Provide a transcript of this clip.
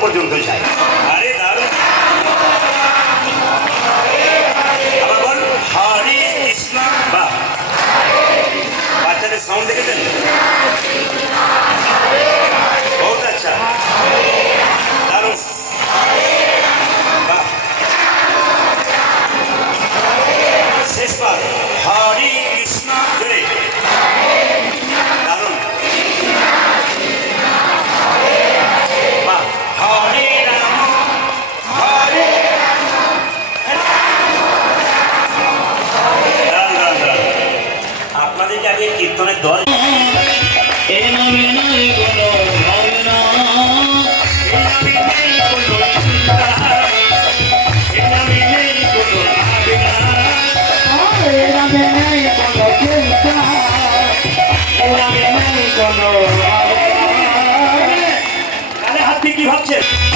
পর্যন্ত যায়। আরে দারুণ। আবার বল। হরে কৃষ্ণ। বাহ। বাচ্চাদের সাউন্ড বহুত আচ্ছা। দারুণ। বাহ। Watch it.